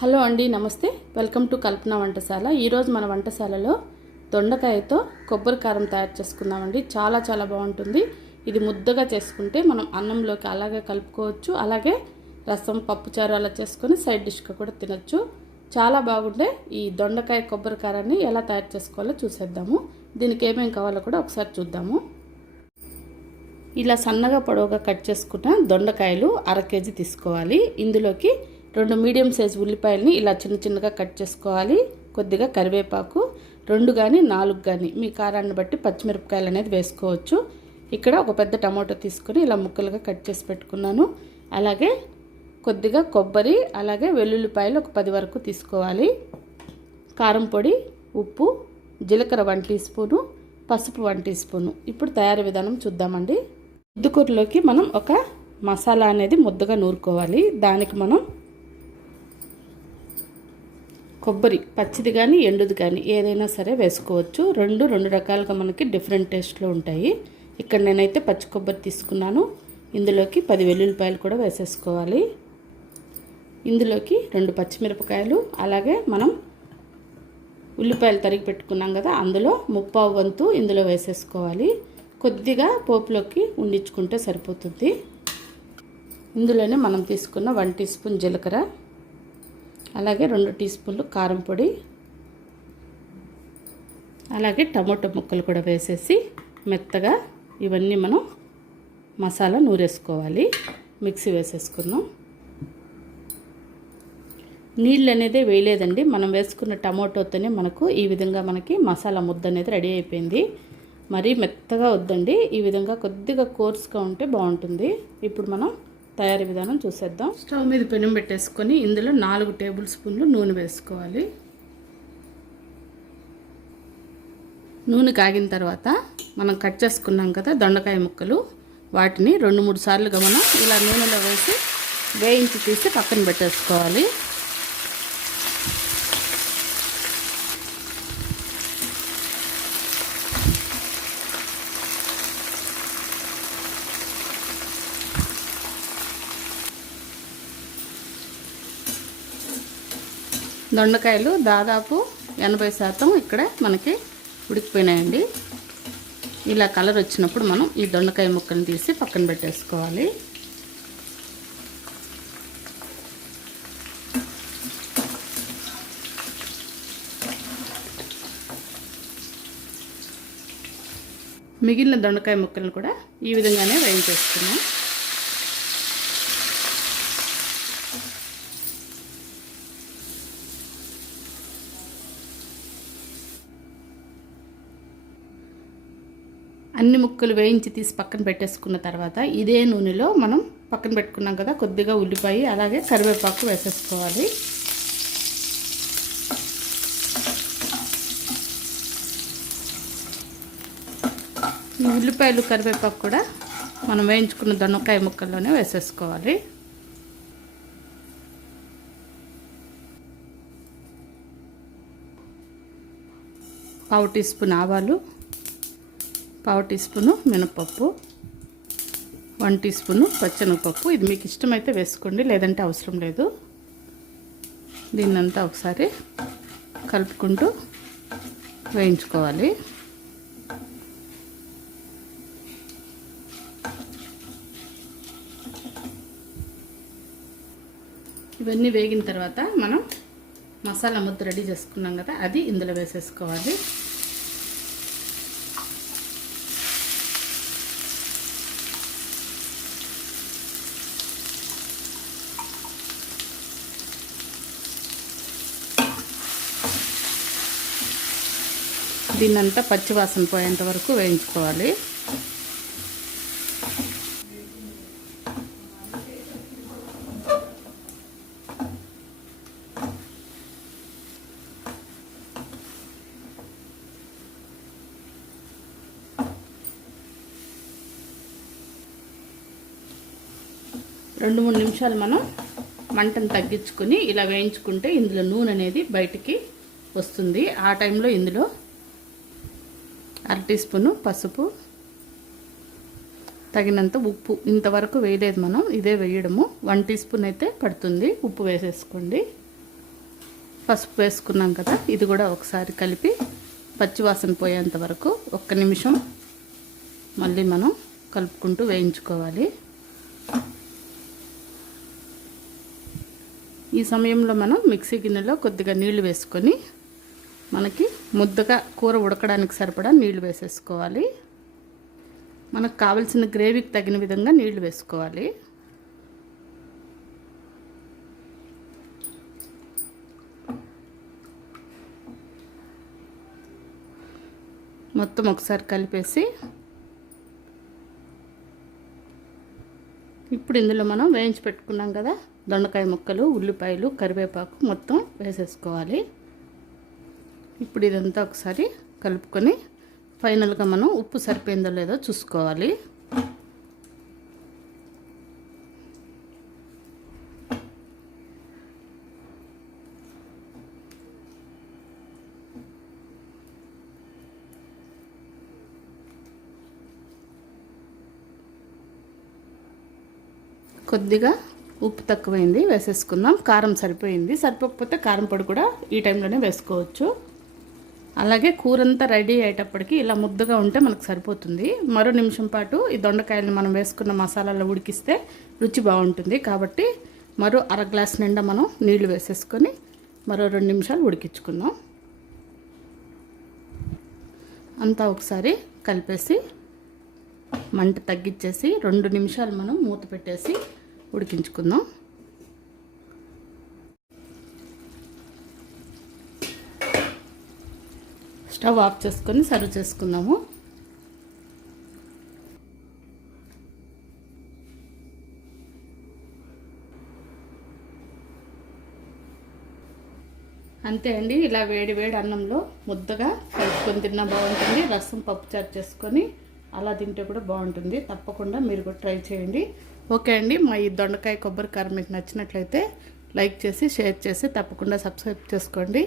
Hello అండి నమస్తే. Welcome to Kalpana Vantasala. ఈరోజు మన వంటశాలలో దొండకాయతో కొబ్బరి కారం తయారు చేసుకుందామండి. చాలా చాలా బాగుంటుంది. ఇది ముద్దగా చేసుకుంటే మనం అన్నంలోకి అలాగే కలుపుకోవచ్చు. అలాగే రసం పప్పుచారు అలా చేసుకొని సైడ్ డిష్గా కూడా తినొచ్చు. చాలా బాగుండే ఈ దొండకాయ కొబ్బరి కారాన్ని ఎలా తయారు చేసుకోవాలో చూసేద్దాము. దీనికి ఏమేమి కావాలో కూడా ఒకసారి చూద్దాము. ఇలా సన్నగా పొడవుగా కట్ చేసుకున్న దొండకాయలు అర కేజీ తీసుకోవాలి. ఇందులోకి రెండు మీడియం సైజ్ ఉల్లిపాయలని ఇలా చిన్న చిన్నగా కట్ చేసుకోవాలి. కొద్దిగా కరివేపాకు రెండు కానీ నాలుగు కానీ మీ కారాన్ని బట్టి పచ్చిమిరపకాయలు అనేది వేసుకోవచ్చు. ఇక్కడ ఒక పెద్ద టమాటో తీసుకొని ఇలా ముక్కలుగా కట్ చేసి పెట్టుకున్నాను. అలాగే కొద్దిగా కొబ్బరి అలాగే వెల్లుల్లిపాయలు ఒక పది వరకు తీసుకోవాలి. కారం పొడి ఉప్పు జీలకర్ర వన్ టీ స్పూను పసుపు వన్ టీ స్పూను. ఇప్పుడు తయారీ విధానం చూద్దామండి. ముద్దుకూరలోకి మనం ఒక మసాలా అనేది ముద్దగా నూరుకోవాలి. దానికి మనం కొబ్బరి పచ్చిది కానీ ఎండుది కానీ ఏదైనా సరే వేసుకోవచ్చు. రెండు రెండు రకాలుగా మనకి డిఫరెంట్ టేస్ట్లో ఉంటాయి. ఇక్కడ నేనైతే పచ్చి కొబ్బరి తీసుకున్నాను. ఇందులోకి పది వెల్లుల్లిపాయలు కూడా వేసేసుకోవాలి. ఇందులోకి రెండు పచ్చిమిరపకాయలు అలాగే మనం ఉల్లిపాయలు తరిగి పెట్టుకున్నాం కదా అందులో ముప్పావు వంతు ఇందులో వేసేసుకోవాలి. కొద్దిగా పోపులోకి ఉండించుకుంటే సరిపోతుంది. ఇందులోనే మనం తీసుకున్న వన్ టీ స్పూన్ జీలకర్ర. అలాగే రెండు టీ స్పూన్లు కారం పొడి అలాగే టమాటో ముక్కలు కూడా వేసేసి మెత్తగా ఇవన్నీ మనం మసాలా నూరేసుకోవాలి. మిక్సీ వేసేసుకున్నాం నీళ్ళు అనేది వేయలేదండి. మనం వేసుకున్న టమాటోతోనే మనకు ఈ విధంగా మనకి మసాలా ముద్ద అనేది రెడీ అయిపోయింది. మరీ మెత్తగా వద్దండి. ఈ విధంగా కొద్దిగా కోర్స్గా ఉంటే బాగుంటుంది. ఇప్పుడు మనం తయారీ విధానం చూసేద్దాం. స్టవ్ మీద పెనం పెట్టేసుకొని ఇందులో నాలుగు టేబుల్ స్పూన్లు నూనె వేసుకోవాలి. నూనె కాగిన తర్వాత మనం కట్ చేసుకున్నాం కదా దొండకాయ ముక్కలు వాటిని రెండు మూడు సార్లుగా మనం ఇలా నూనెలో వేసి వేయించి తీసి పక్కన పెట్టేసుకోవాలి. దొండకాయలు దాదాపు ఎనభై శాతం ఇక్కడ మనకి ఉడికిపోయినాయండి. ఇలా కలర్ వచ్చినప్పుడు మనం ఈ దొండకాయ ముక్కను తీసి పక్కన పెట్టేసుకోవాలి. మిగిలిన దొండకాయ ముక్కలను కూడా ఈ విధంగానే వేయించేసుకున్నాం అన్ని ముక్కలు వేయించి తీసి పక్కన పెట్టేసుకున్న తర్వాత ఇదే నూనెలో మనం పక్కన పెట్టుకున్నాం కదా కొద్దిగా ఉల్లిపాయ అలాగే కరివేపాకు వేసేసుకోవాలి. ఈ ఉల్లిపాయలు కరివేపాకు కూడా మనం వేయించుకున్న దొండకాయ ముక్కల్లోనే వేసేసుకోవాలి. పావు టీ స్పూన్ ఆవాలు పావు టీ స్పూను మినపప్పు వన్ టీ స్పూను పచ్చెనగపప్పు. ఇది మీకు ఇష్టమైతే వేసుకోండి లేదంటే అవసరం లేదు. దీన్నంతా ఒకసారి కలుపుకుంటూ వేయించుకోవాలి. ఇవన్నీ వేగిన తర్వాత మనం మసాలా ముద్ద రెడీ చేసుకున్నాం కదా అది ఇందులో వేసేసుకోవాలి. దీన్నంతా పచ్చివాసన పోయేంత వరకు వేయించుకోవాలి. రెండు మూడు నిమిషాలు మనం మంటను తగ్గించుకొని ఇలా వేయించుకుంటే ఇందులో నూనె అనేది బయటికి వస్తుంది. ఆ టైంలో ఇందులో అర టీ స్పూను పసుపు. తగినంత ఉప్పు. ఇంతవరకు వేయలేదు మనం. ఇదే వేయడము. వన్ టీ స్పూన్ అయితే పడుతుంది. ఉప్పు వేసేసుకోండి. పసుపు వేసుకున్నాం కదా ఇది కూడా ఒకసారి కలిపి పచ్చివాసన పోయేంత వరకు ఒక్క నిమిషం మళ్ళీ మనం కలుపుకుంటూ వేయించుకోవాలి. ఈ సమయంలో మనం మిక్సీ గిన్నెలో కొద్దిగా నీళ్ళు వేసుకొని మనకి ముద్దగా కూర ఉడకడానికి సరిపడా నీళ్ళు వేసేసుకోవాలి. మనకు కావలసిన గ్రేవీకి తగిన విధంగా నీళ్ళు వేసుకోవాలి. మొత్తం ఒకసారి కలిపేసి ఇప్పుడు ఇందులో మనం వేయించి పెట్టుకున్నాం కదా దొండకాయ ముక్కలు ఉల్లిపాయలు కరివేపాకు మొత్తం వేసేసుకోవాలి. ఇప్పుడు ఇదంతా ఒకసారి కలుపుకొని ఫైనల్గా మనం ఉప్పు సరిపోయిందో లేదో చూసుకోవాలి. కొద్దిగా ఉప్పు తక్కువైంది వేసేసుకుందాం. కారం సరిపోయింది. సరిపోకపోతే కారం పొడి కూడా ఈ టైంలోనే వేసుకోవచ్చు. అలాగే కూర అంతా రెడీ అయ్యేటప్పటికి ఇలా ముద్దగా ఉంటే మనకు సరిపోతుంది. మరో నిమిషం పాటు ఈ దొండకాయలను మనం వేసుకున్న మసాలాలో ఉడికిస్తే రుచి బాగుంటుంది. కాబట్టి మరో అర గ్లాస్ నిండా మనం నీళ్ళు వేసేసుకొని మరో రెండు నిమిషాలు ఉడికించుకుందాం. అంతా ఒకసారి కలిపేసి మంట తగ్గించేసి రెండు నిమిషాలు మనం మూత పెట్టేసి ఉడికించుకుందాం. స్టవ్ ఆఫ్ చేసుకొని సర్వ్ చేసుకుందాము. అంతే అండి ఇలా వేడి వేడి అన్నంలో ముద్దగా కలుపుకొని తిన్నా బాగుంటుంది. రసం పప్పు చారు చేసుకొని అలా తింటే కూడా బాగుంటుంది. తప్పకుండా మీరు కూడా ట్రై చేయండి. ఓకే అండి మా ఈ దొండకాయ కొబ్బరి కారం మీకు నచ్చినట్లయితే లైక్ చేసి షేర్ చేసి తప్పకుండా సబ్స్క్రైబ్ చేసుకోండి.